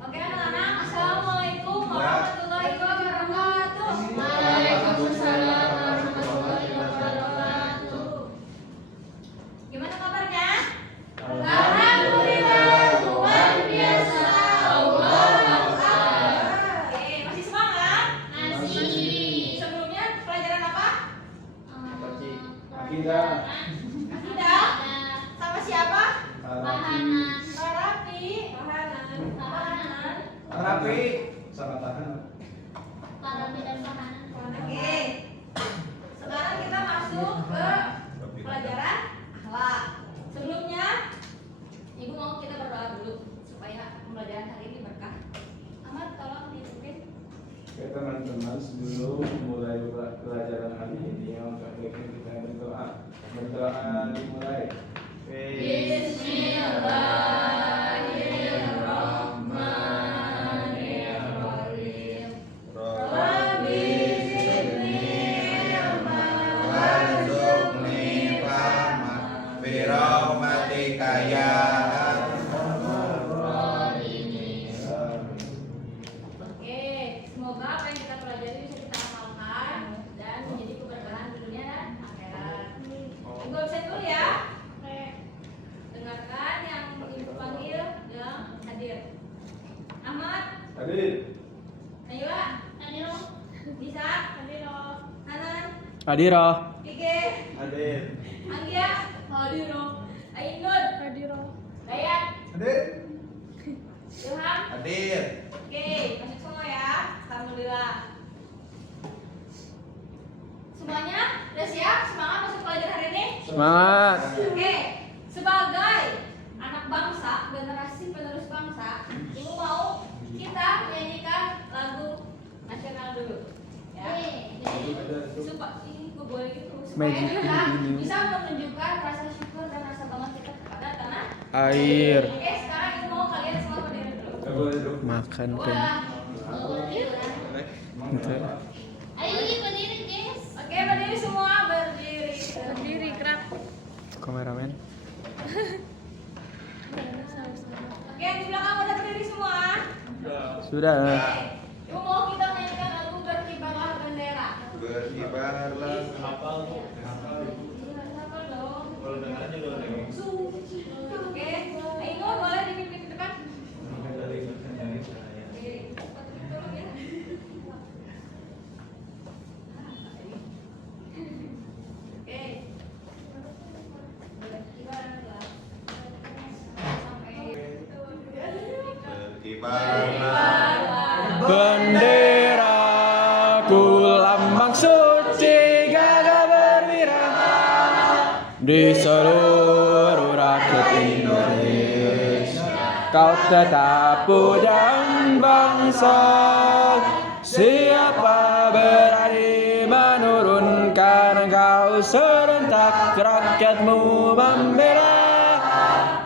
Oke anak-anak, assalamualaikum warahmatullahi wabarakatuh. Waalaikumsalam warahmatullahi wabarakatuh. Gimana kabarnya? Alhamdulillah, luar biasa. Allahu Akbar. Oke, masih semangat? Masih. Sebelumnya pelajaran apa? Akidah. Akidah. Sama siapa? Arabi. Arabi. Pahanan. Arabi. Sama tahan. Arabi dan Pahanan. Oke. Sekarang kita masuk ke pelajaran akhlak. Sebelumnya, Ibu mau kita berdoa dulu supaya pembelajaran hari ini berkah. Ahmad, tolong ditulis. Oke teman-teman, sebelum mulai pelajaran hari ini, maka kita berdoa. Berdoa dimulai. Bismillahirrahmanirrahim. Rabbi zidni ilman warzuqni fahma birahmatika ya Oke, semoga apa yang kita pelajari bisa kita amalkan dan menjadi keberkahan di dunia dan akhirat. Ibu absen dulu ya. Dengarkan yang Ibu panggil yang hadir. Ahmad, Hadir. Nayla, Adiro. Nisa, Hanan, Adiro. Kike, Hadir. Anggia, Hadiro, Ainun, Adiro. Dayat, Hadir. Ilham. hadir. Oke, masuk semua ya. Alhamdulillah. Semuanya udah siap? Semangat masuk pelajaran hari ini? Semangat. Oke, sebagai anak bangsa, generasi penerus bangsa, Ibu mau kita menyanyikan lagu nasional dulu. Ya. Supaya ini gue boleh gitu. Supaya Magic kita ini. bisa menunjukkan rasa syukur dan rasa bangga kita kepada tanah Air. Oke, sekarang Ibu mau kalian semua berdiri dulu. Makan Dua. kan. Gitu. Ayo berdiri, guys. Oke, berdiri semua, berdiri. Berdiri, kerap. Kameramen. Oke, di belakang udah berdiri semua. Sudah. Oke, Ibu mau kita mainkan lagu Berkibarlah Bendera. Berkibarlah Hafal dong. Oke, Ainun boleh dipimpin ke depan. Oke, tolong ya. Oke. Berkibarlah sampai berkibarlah Benderaku lambang suci gagah berwibawa di seluruh rakyat Indonesia. Kau tetap pujaan bangsa. Siapa berani menurunkan kau serentak, rakyatmu membela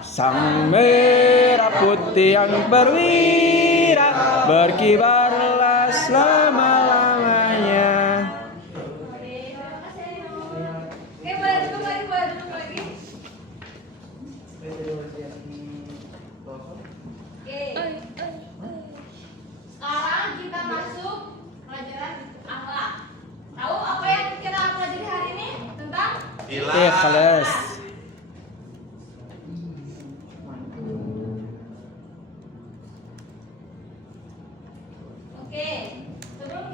sang merah putih yang berwira, berkibarlah selama-lamanya. Oke, terima kasih Ainun. Oke, boleh duduk lagi, boleh duduk lagi. Oke. Sekarang kita masuk pelajaran akhlak. Tahu apa yang kita pelajari hari ini tentang Ikhlas. Oke, sebelum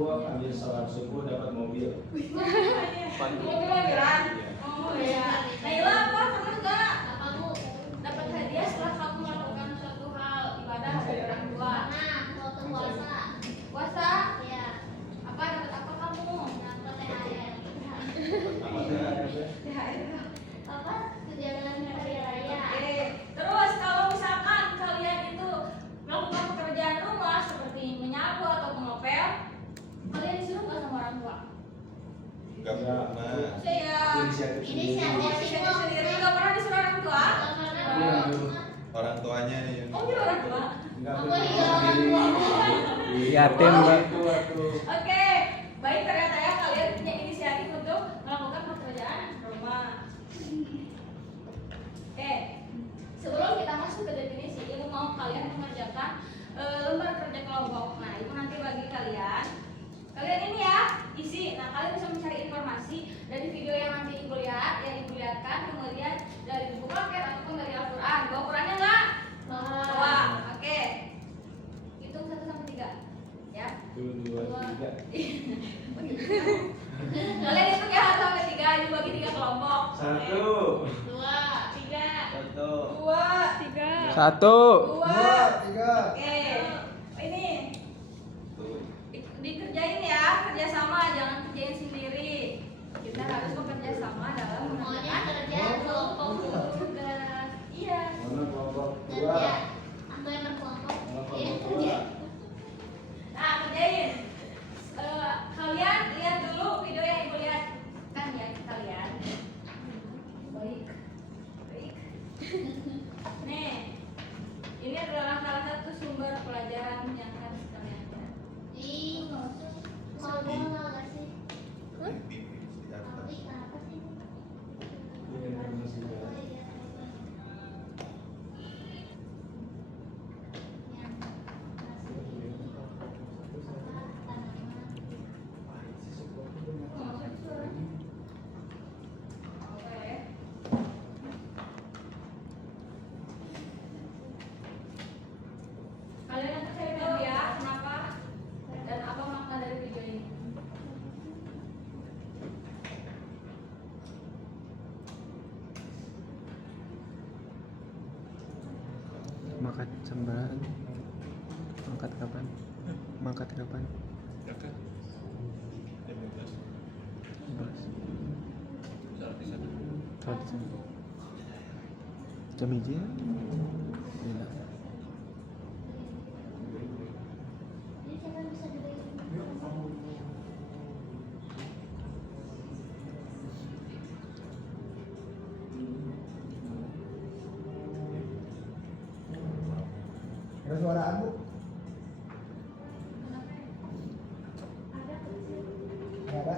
tua ambil sholat subuh dapat mobil. Mobil-mobilan. Oh ya. Naila apa? Pernah nggak Apa Bu? dapat hadiah setelah kamu melakukan suatu hal ibadah dari orang tua? Nah, waktu puasa. Puasa? Ya, Apa dapat apa kamu? dapat THR. Apa teh? THR. Apa? Tunjangan hari raya. Oke. Terus kalau misalkan kalian itu melakukan pekerjaan rumah seperti menyapu atau mengepel, kalian disuruh nggak sama orang tua? Enggak pernah. Saya Inisiatif Ini sendiri. inisiatif sendiri nggak pernah disuruh orang tua. Iya. Orang tuanya yang Oh iya orang tua. Enggak Aku pernah juga orang sendiri. Yatim, Mbak. Itu waktu Oke, baik ternyata ya kalian punya inisiatif untuk melakukan pekerjaan rumah. Oke, sebelum kita masuk ke definisi, ibu mau kalian mengerjakan lembar kerja kelompok. Nah, ibu nanti bagi kalian. Kalian ini ya isi. Nah, kalian bisa mencari informasi dari video yang nanti ibu lihat, yang ibu lihatkan, kemudian dari buku paket ataupun dari Al-Quran. Bawa Qurannya nggak? Bawa. Oke. Hitung 1 sampai 3 ya. 1, 2, 3. Kalian hitung ya 1 sampai 3, dibagi 3 kelompok. 1, 2, 3, 1, 2, 3, 1. 2. 3. Oke. Ini dikerjain ya, kerjasama, jangan kerjain sendiri. Kita harus bekerja sama dalam Maunya mengerjakan kerja kelompok tugas. Iya. Mana kelompok kerja. 2? Aku yang berkelompok. Mana Iya, kelompok kerja. 2? Nah, kerjain. Kalian lihat dulu video yang ibu lihat kan ya kalian. Baik. Baik. Nih, ini adalah salah satu sumber pelajaran yang harus kalian lihat. Ih, kalau gue nggak sih. di atas. Tapi apa sih? Ini masih Oh ada. iya. Yang Oke. Kalian nanti cari tahu ya kenapa dan apa makna dari video ini. Mangkat sembaran. Mangkat kapan? Mangkat kapan? 11. Salat di sana. Jam hiji ya? Iya. Jadi siapa bisa dibeli? Ada suara abu? Ada.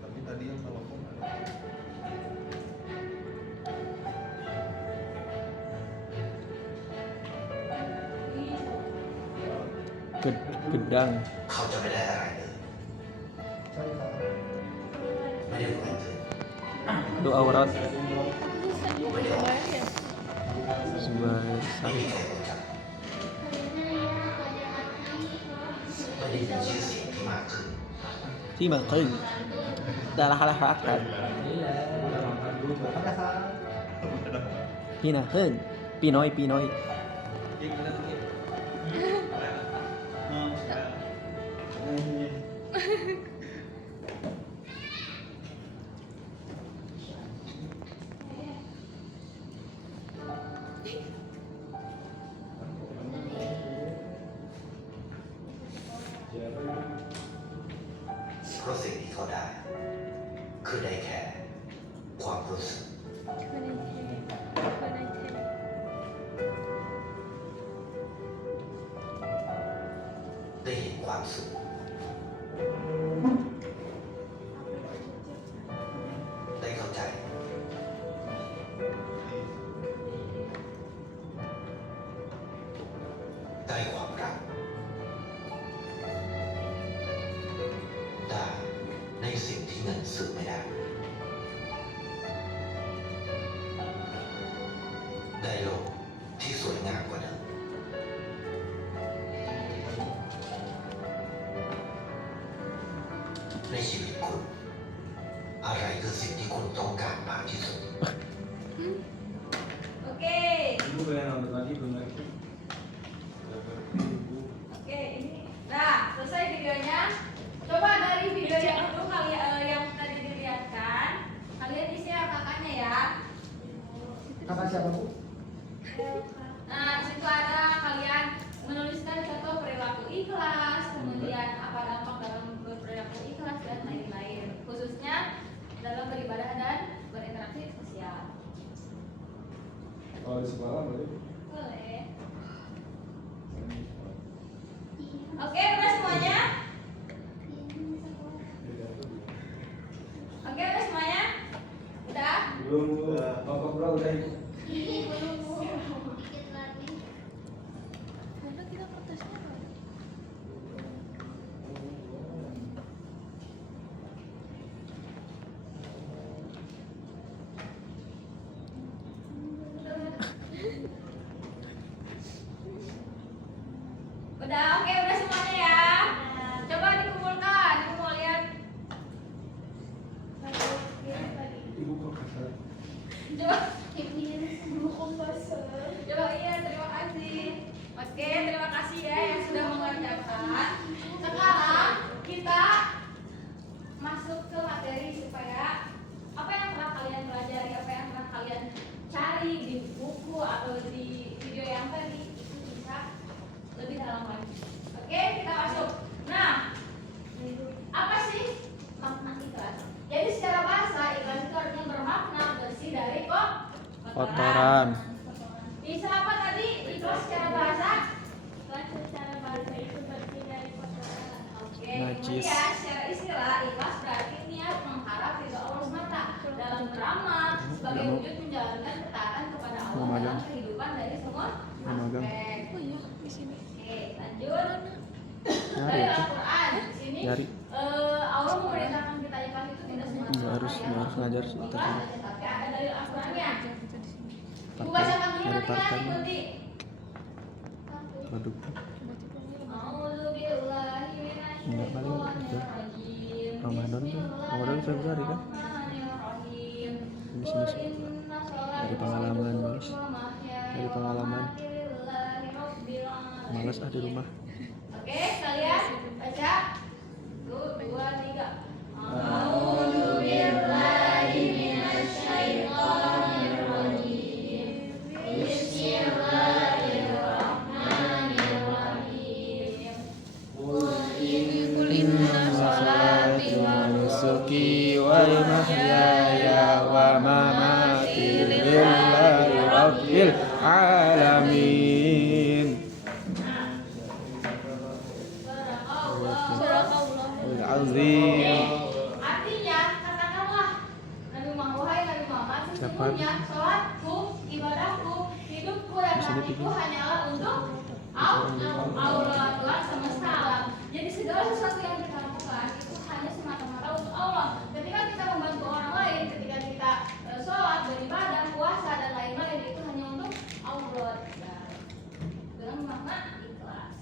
Tapi tadi yang telepon ada. Gedang. เขาจะไม่ได้อะไรเลย ใช่ครับ ไม่ได้รวยเลย Doa aurat. ไม่ได้ออก Sebagai ไม่มีใครรู้จัก ไม่ได้มีชื่อเสียงที่มากขึ้น ที่มาขึ้นdarah akan Ada salah. pindahขึ้นpinoi Siapa? เพราะสิ่งที่เขาได้ คือได้แค่ความรู้สึก ได้เห็นความสุข ได้เข้าใจ ได้ความรัก ได้ในสิ่งที่เงินซื้อไม่ได้ ได้โลกที่สวยงามกว่าเดิม ในชีวิตคุณ อะไรคือสิ่งที่คุณต้องการมากที่สุด Oke. Ibu yang nonton tadi belum lagi. Oke, ini. Nah, selesai videonya. Coba dari video yang dulu kalian yang tadi dilihatkan, kalian isi kakaknya ya. Kakak siapa bu? Nah, di situ ada kalian menuliskan contoh perilaku ikhlas, kemudian apa dampak dalam berperilaku ikhlas dan lain-lain, khususnya dalam beribadah dan berinteraksi sosial. Kalau di sekolah boleh. Boleh. Oke, udah semuanya? Oke, udah semuanya? Udah? Belum bu. Bapak pulang udah ibu. Belum bu. Dikit lagi. Karena kita kertasnya apa? Udah, oke, udah semuanya ya. Coba dikumpulkan, aku mau lihat. Ibu kok kasar. Coba, Ibu komposer. coba iya, terima kasih. Oke, terima kasih ya yang sudah mengerjakan. Sekarang kita masuk ke materi supaya apa yang pernah kalian pelajari, apa yang pernah kalian cari di buku atau di video yang tadi itu bisa lebih dalam lagi. Oke, kita masuk. Nah, apa sih makna ikhlas? Jadi secara bahasa ikhlas itu artinya bermakna bersih dari Kotoran. Bisa apa tadi ikhlas secara bahasa? Ikhlas secara bahasa itu bersih dari kotoran. Oke, Najis. kemudian secara istilah ikhlas berarti niat mengharap ridho Allah semata dalam beramal sebagai wujud menjalankan ketaatan kepada Allah dalam Ramadan. kehidupan dari semua Ramadan. aspek. Oh iya, di sini. Oke, lanjut. Nyari Dari itu. Al-Quran di sini Nyari. Allah memerintahkan kita ikhlas itu tidak semata Nggak harus ngajar sebentar ikhlas sini. aja, tapi ada dari Al-Qurannya. Kita di sini. Ibu bacakan dulu Ada nanti kan parkan. ikuti. Produk. A'udzubillahi Enggak paling itu. minasyaitonirrajim. Ramadan tuh. Ramadan setiap hari kan? Bismillahirrahmanirrahim. Di sini sih. Qul inna sholati Dari pengalaman, wa Mas. mahyaya Dari wa pengalaman. mamati lillahi rabbil alamin. Malas di rumah. Oke, kalian baca. 1, 2, 3. A'udzubillahi minasyaitonirrajim. Bismillahirrahmanirrahim. Qul inna sholati wa nusuki wa mahyaya wa mamati lillahi rabbil alamin. Barakallahu. Azim. Artinya, katakanlah Nabi Muhammad, wahai Nabi Muhammad, sesungguhnya sholatku, ibadahku, hidupku dan matiku hanyalah untuk Allah Tuhan semesta alam. Jadi segala sesuatu yang kita lakukan itu hanya semata-mata untuk Allah. Ketika kita membantu orang lain, ketika kita sholat, beribadah, puasa dan lain-lain itu hanya untuk Allah. Dengan makna ikhlas.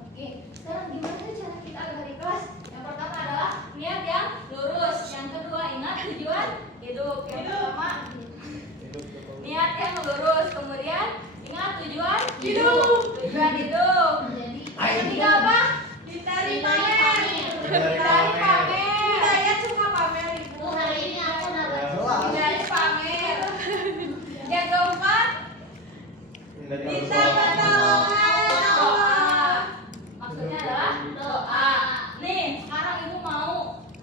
Oke, sekarang gimana cara kita agar ikhlas? Yang pertama adalah niat yang lurus. Yang kedua ingat tujuan hidup. Yang pertama niat yang lurus. Kemudian ingat tujuan hidup. Tujuan hidup. Yang ketiga apa? Hindari pamer. Hindari pamer. Saya suka pamer ibu. Hari ini aku nggak Hindari pamer. Yang keempat minta pertolongan Allah. Maksudnya adalah doa. Nih, sekarang ibu mau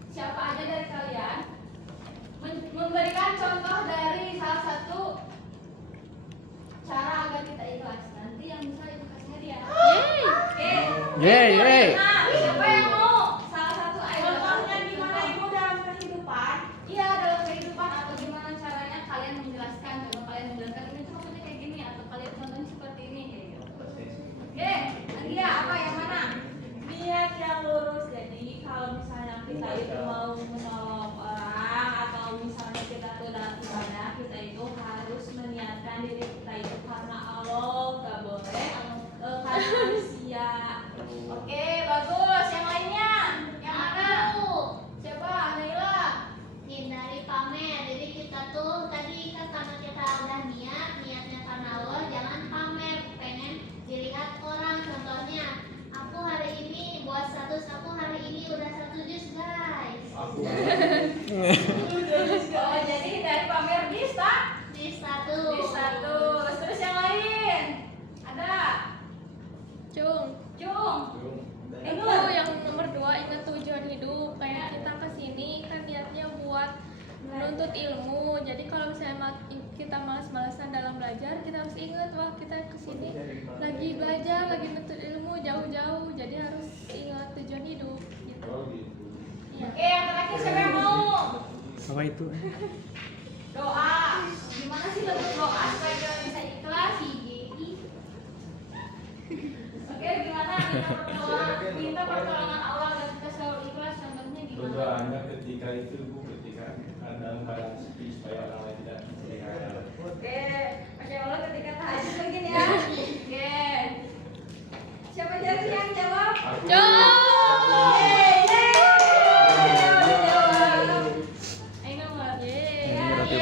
siapa aja dari kalian memberikan contoh dari salah satu cara agar kita ikhlas. Nanti yang bisa ibu kasih hadiah. Oke. Yeay. Nah, siapa yang mau salah satu contohnya gimana ibu dalam kehidupan? Iya, dalam kehidupan atau gimana caranya kalian menjelaskan? Coba kalian menjelaskan ini tuh maksudnya kayak gini atau kalian contohnya seperti ini kayak gitu. Oke, Nadia apa yang mana? Niat yang lurus. Jadi kalau misalnya kita itu mau menolong orang atau misalnya kita tuh dalam ibadah, kita itu harus meniatkan diri kita itu karena Allah, gak boleh karena manusia. Oke, bagus. Yang lainnya? Yang mana? nuntut ilmu. Jadi kalau misalnya kita malas-malasan dalam belajar, kita harus ingat wah kita kesini lagi belajar, lagi nuntut ilmu jauh-jauh. Jadi harus ingat tujuan hidup gitu. Oh gitu. Oke, yang terakhir siapa yang mau? Apa itu? Doa. Gimana sih bentuk doa supaya kita bisa ikhlas? Oke, gimana minta pertolongan Allah dan kita selalu ikhlas, contohnya gimana? Berdoanya ketika itu Bu, ketika dalam keadaan sepi supaya orang lain tidak melihat. Oke, Masya Allah ketika tahajud begini ya. Oke. Siapa jadi yang jawab? Jawab. Ayo nomor. Ini relatif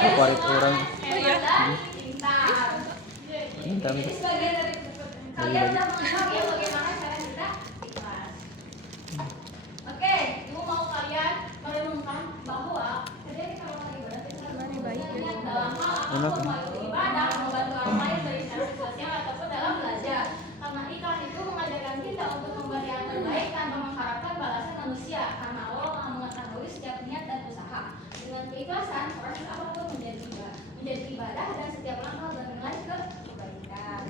favorit orang. Pintar. Pintar. Ini sebagian dari kalian udah mengenal ya bagaimana cara kita ikhlas. Oke, ibu mau kalian merenungkan bahwa ketika kalau kita ibadah kita harus niat dalam hal apapun, mau itu ibadah, membantu orang lain dari secara sosial ataupun dalam belajar. Karena ikhlas itu mengajarkan kita untuk memberi yang terbaik tanpa mengharapkan balasan manusia. Karena Allah Maha mengetahui setiap niat dan usaha. Dengan keikhlasan, proses apapun menjadi ibadah dan setiap langkah bernilai kebaikan.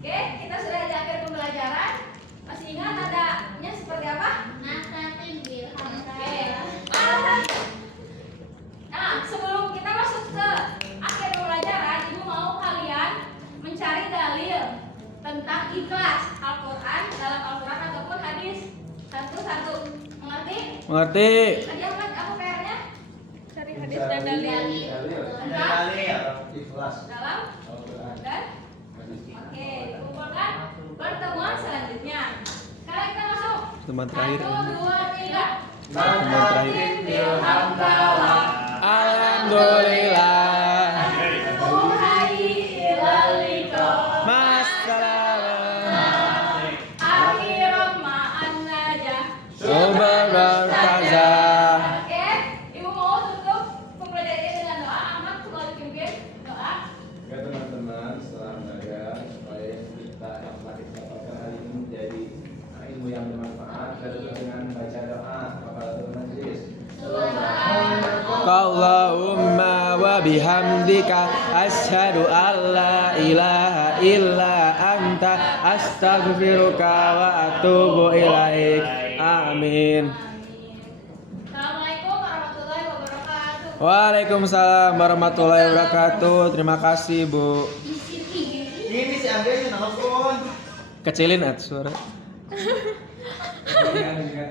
Oke, kita sudah di akhir pembelajaran. Masih ingat adanya seperti apa? Oke. Nah, sebelum kita masuk ke akhir pembelajaran, ibu mau kalian mencari dalil tentang ikhlas Al-Quran, dalam Al-Quran ataupun hadis. Satu-satu, mengerti? Mengerti? Tadi apa PR-nya? Cari hadis dan dalil. Tentang Ikhlas. dalam Al-Quran. dan oke, kumpulkan pertemuan selanjutnya. Sekarang kita masuk. Teman terakhir. 1, 2, 3. Teman terakhir. Alhamdulillah. Alhamdulillah. Uhai ilalika. Masalah. Akhirat ma'an najah. Subhanallah. Oke, ibu mau tutup pembelajaran ini dengan doa. Ahmad, kalau dipimpin doa. Ya teman-teman, setelah belajar supaya kita yang telah kita dapatkan hari ini menjadi ilmu yang bermanfaat, kita tutup dengan baca doa kafaratul majlis. Allahumma wa bihamdika asyhadu an la ilaha illa anta astaghfiruka wa atubu ilaik. Amin. Assalamualaikum warahmatullahi wabarakatuh. Waalaikumsalam warahmatullahi wabarakatuh. Terima kasih, Bu. Ini si Angga yang nelfon. Kecilin at suara. Ingat, ingat.